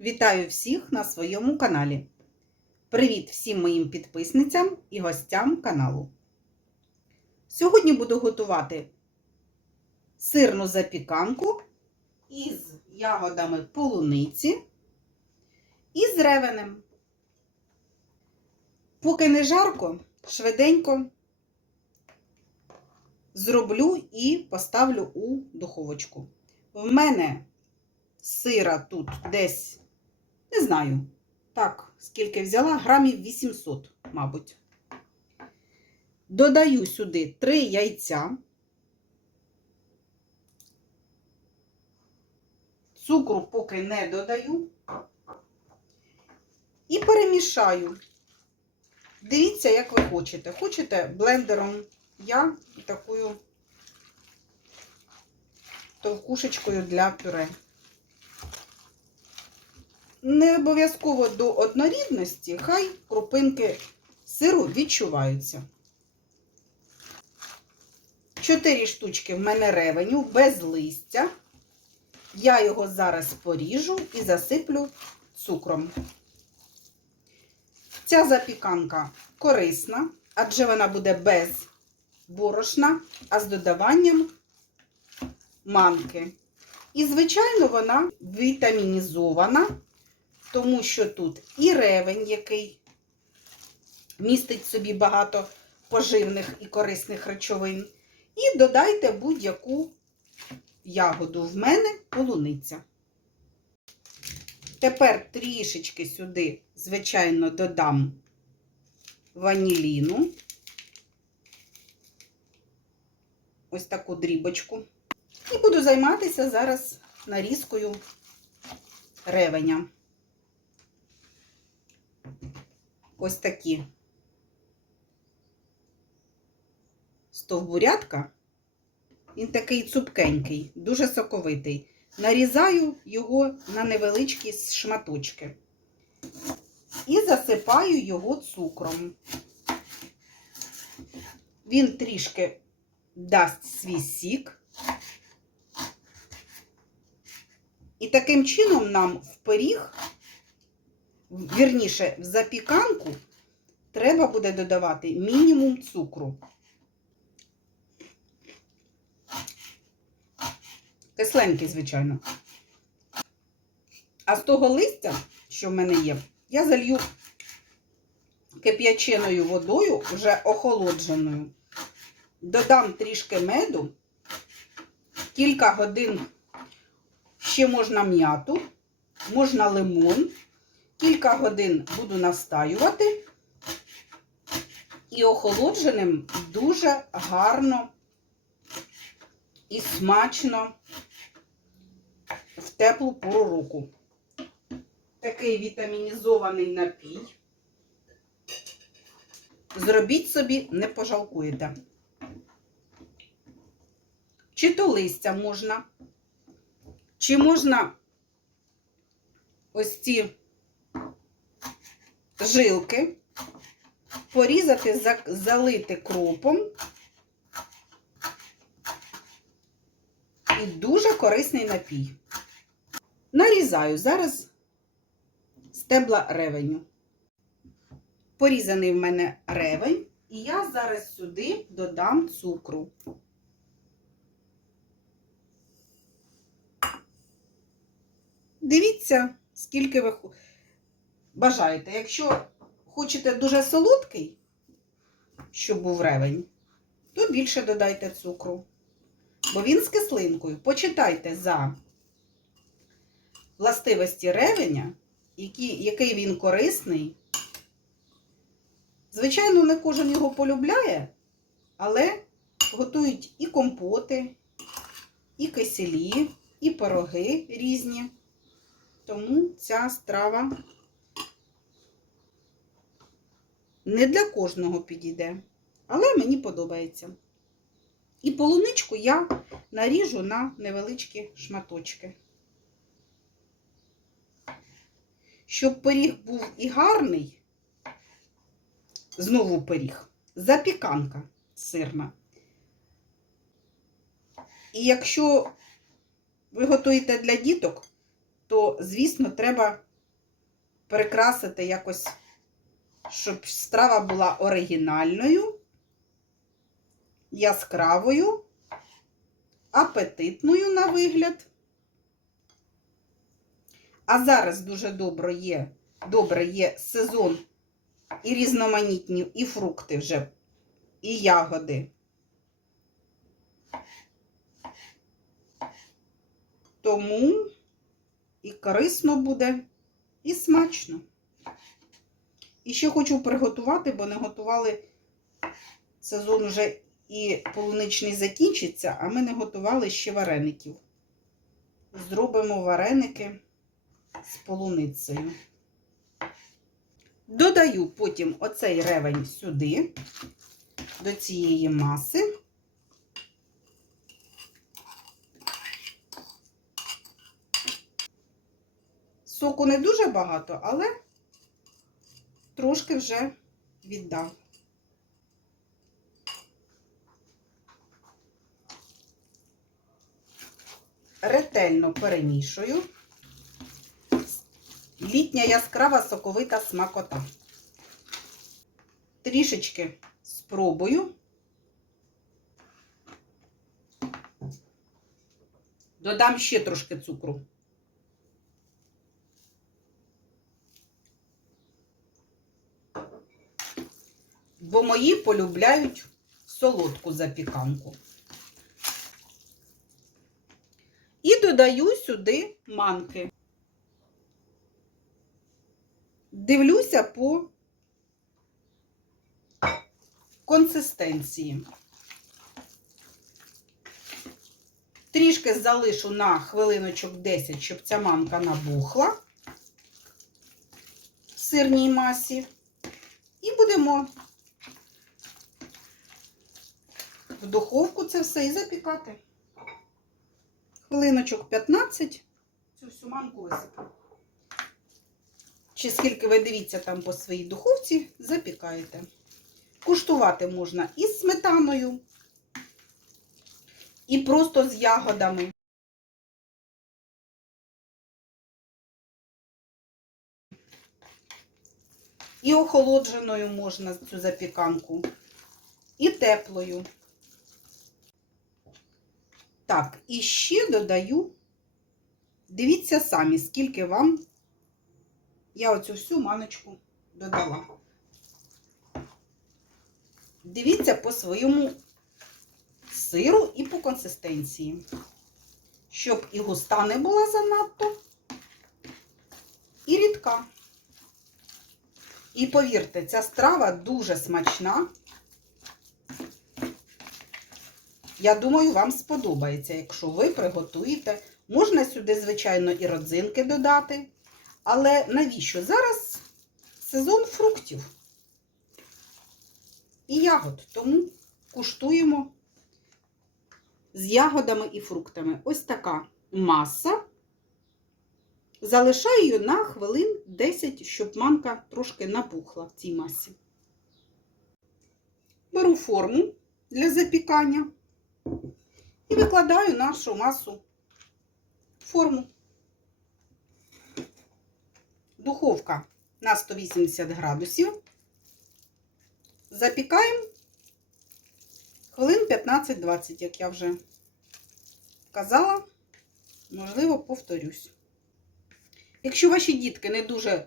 Вітаю всіх на своєму каналі. Привіт всім моїм підписницям і гостям каналу. Сьогодні буду готувати сирну запіканку із ягодами полуниці і з ревенем. Поки не жарко, швиденько зроблю і поставлю у духовочку. В мене сира тут десь, не знаю, так, скільки взяла, грамів 800, мабуть. Додаю сюди 3 яйця, цукру поки не додаю. І перемішаю. Дивіться, як ви хочете. Хочете блендером я такою товкушечкою для пюре. Не обов'язково до однорідності, хай крупинки сиру відчуваються. Чотири штучки в мене ревеню без листя. Я його зараз поріжу і засиплю цукром. Ця запіканка корисна, адже вона буде без борошна, а з додаванням манки. І, звичайно, вона вітамінізована, тому що тут і ревень, який містить собі багато поживних і корисних речовин. І додайте будь-яку ягоду. В мене полуниця. Тепер трішечки сюди, звичайно, додам ваніліну. Ось таку дрібочку. І буду займатися зараз нарізкою ревеня. Ось такі стовбурятка. Він такий цупкенький, дуже соковитий. Нарізаю його на невеличкі шматочки. І засипаю його цукром. Він трішки дасть свій сік. І таким чином нам в пиріг, вірніше, в запіканку, треба буде додавати мінімум цукру. Кисленький, звичайно. А з того листя, що в мене є, я залью кип'яченою водою, вже охолодженою. Додам трішки меду, кілька годин ще можна м'яту, можна лимон. Кілька годин буду настаювати. І охолодженим дуже гарно і смачно в теплу пору року. Такий вітамінізований напій. Зробіть собі, не пожалкуєте. Чи то листя можна, чи можна ось ці жилки порізати, залити кропом. І дуже корисний напій. Нарізаю зараз стебла ревеню. Порізаний в мене ревень, і я зараз сюди додам цукру. Дивіться, скільки ви бажаєте. Якщо хочете дуже солодкий, щоб був ревень, то більше додайте цукру. Бо він з кислинкою. Почитайте за властивості ревеня, який, який він корисний. Звичайно, не кожен його полюбляє, але готують і компоти, і киселі, і пироги різні. Тому ця страва не для кожного підійде, але мені подобається. І полуничку я наріжу на невеличкі шматочки. Щоб пиріг був і гарний, знову пиріг, запіканка сирна. І якщо ви готуєте для діток, то, звісно, треба прикрасити якось, щоб страва була оригінальною, яскравою, апетитною на вигляд. А зараз дуже добре є, добре є сезон і різноманітні, і фрукти вже, і ягоди. Тому і корисно буде, і смачно. І ще хочу приготувати, бо не готували сезон вже і полуничний закінчиться, а ми не готували ще вареників. Зробимо вареники з полуницею. Додаю потім оцей ревень сюди, до цієї маси. Соку не дуже багато, але трошки вже віддав. Ретельно перемішую. Літня яскрава соковита смакота. Трішечки спробую. Додам ще трошки цукру. Бо мої полюбляють солодку запіканку. І додаю сюди манки. Дивлюся по консистенції. Трішки залишу на хвилиночок 10, щоб ця манка набухла в сирній масі. І будемо в духовку це все і запікати. Хвилиночок 15, цю всю манку висиплю. Чи скільки ви дивіться там по своїй духовці, запікаєте. Куштувати можна із сметаною, і просто з ягодами. І охолодженою можна цю запіканку, і теплою. Так, і ще додаю, дивіться самі, скільки вам я оцю всю маночку додала. Дивіться по своєму сиру і по консистенції, щоб і густа не була занадто, і рідка. І повірте, ця страва дуже смачна. Я думаю, вам сподобається, якщо ви приготуєте. Можна сюди, звичайно, і родзинки додати. Але навіщо? Зараз сезон фруктів і ягод. Тому куштуємо з ягодами і фруктами. Ось така маса. Залишаю її на хвилин 10, щоб манка трошки напухла в цій масі. Беру форму для запікання і викладаю нашу масу в форму. Духовка на 180 градусів. Запікаємо хвилин 15-20, як я вже казала, можливо, повторюсь. Якщо ваші дітки не дуже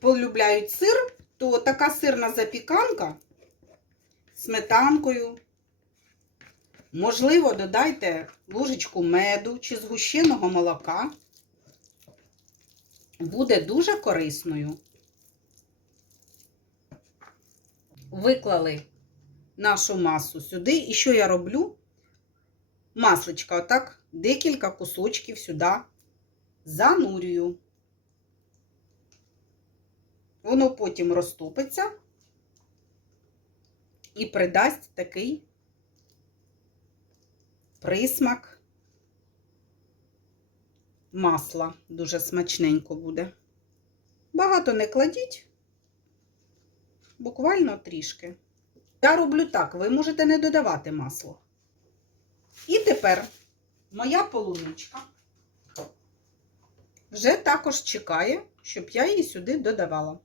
полюбляють сир, то така сирна запіканка сметанкою. Можливо, додайте ложечку меду чи згущеного молока. Буде дуже корисною. Виклали нашу масу сюди. І що я роблю? Масличка, отак, декілька кусочків сюди занурюю. Воно потім розтопиться і придасть такий присмак масла. Дуже смачненько буде. Багато не кладіть, буквально трішки. Я роблю так, ви можете не додавати масло. І тепер моя полуничка вже також чекає, щоб я її сюди додавала.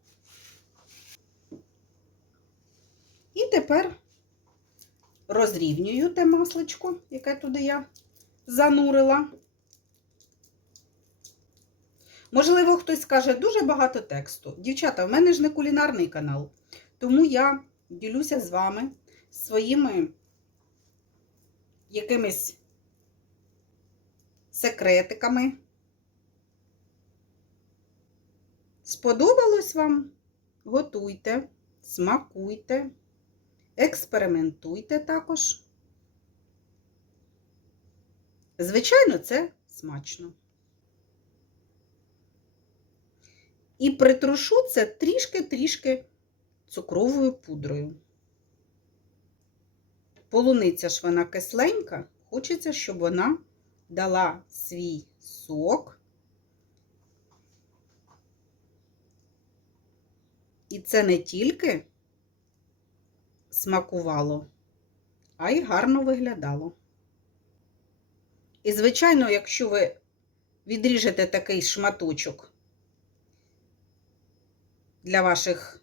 І тепер розрівнюю те масличко, яке туди я занурила. Можливо, хтось скаже, дуже багато тексту. Дівчата, в мене ж не кулінарний канал, тому я ділюся з вами своїми якимись секретиками. Сподобалось вам? Готуйте, смакуйте, експериментуйте також. Звичайно, це смачно. І притрушу це трішки-трішки цукровою пудрою. Полуниця ж вона кисленька, хочеться, щоб вона дала свій сок. І це не тільки смакувало, а й гарно виглядало. І, звичайно, якщо ви відріжете такий шматочок для ваших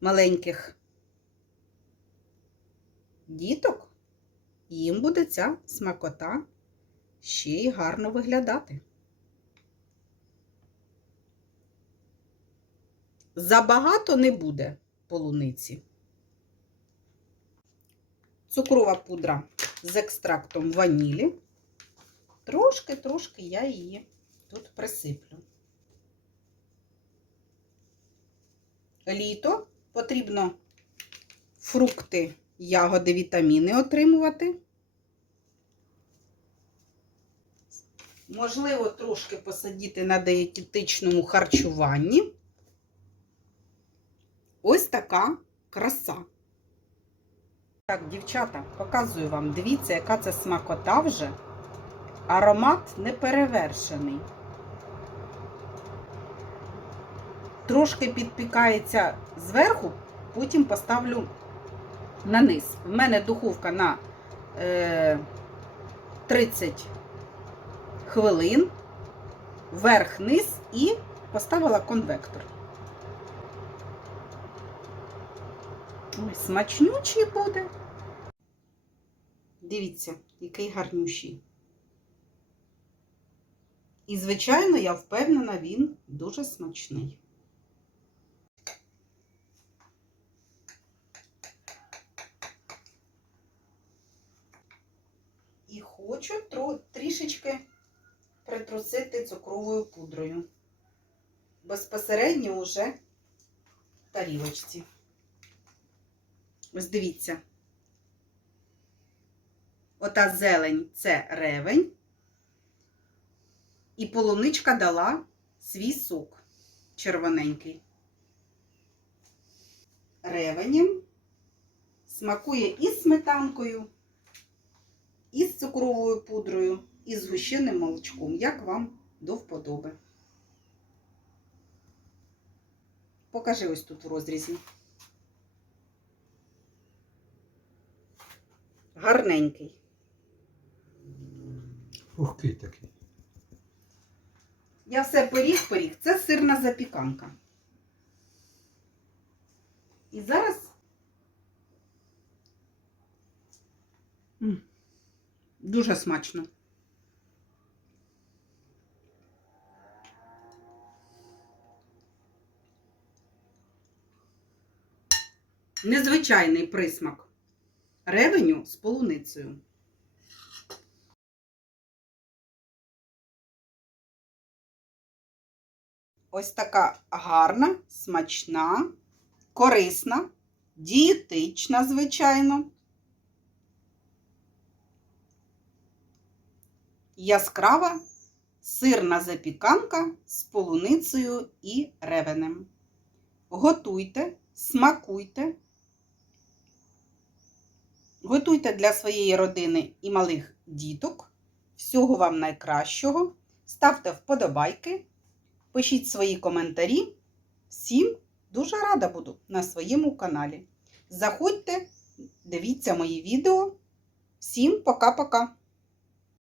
маленьких діток, їм буде ця смакота ще й гарно виглядати. Забагато не буде полуниці. Цукрова пудра з екстрактом ванілі. Трошки-трошки я її тут присиплю. Літо потрібно фрукти, ягоди, вітаміни отримувати. Можливо, трошки посадити на диетичному харчуванні. Ось така краса. Так, дівчата, показую вам, дивіться, яка це смакота вже. Аромат неперевершений. Трошки підпікається зверху, потім поставлю на низ. В мене духовка на е, 30 хвилин, верх-низ і поставила конвектор. Ой, смачнючий буде. Дивіться, який гарнющий. І, звичайно, я впевнена, він дуже смачний. І хочу трішечки притрусити цукровою пудрою. Безпосередньо уже в тарілочці. Ось дивіться. Ота зелень це ревень. І полуничка дала свій сок червоненький. Ревенем смакує і сметанкою, і з цукровою пудрою, і з гущеним молочком, як вам до вподоби. Покажи ось тут в розрізі. Гарненький. Пухкий такий. Я все пиріг пиріг. Це сирна запіканка. І зараз М, дуже смачно. Незвичайний присмак ревеню з полуницею. Ось така гарна, смачна, корисна, дієтична, звичайно. Яскрава сирна запіканка з полуницею і ревенем. Готуйте, смакуйте. Готуйте для своєї родини і малих діток. Всього вам найкращого. Ставте вподобайки. Пишіть свої коментарі. Всім дуже рада буду на своєму каналі. Заходьте, дивіться мої відео. Всім пока-пока!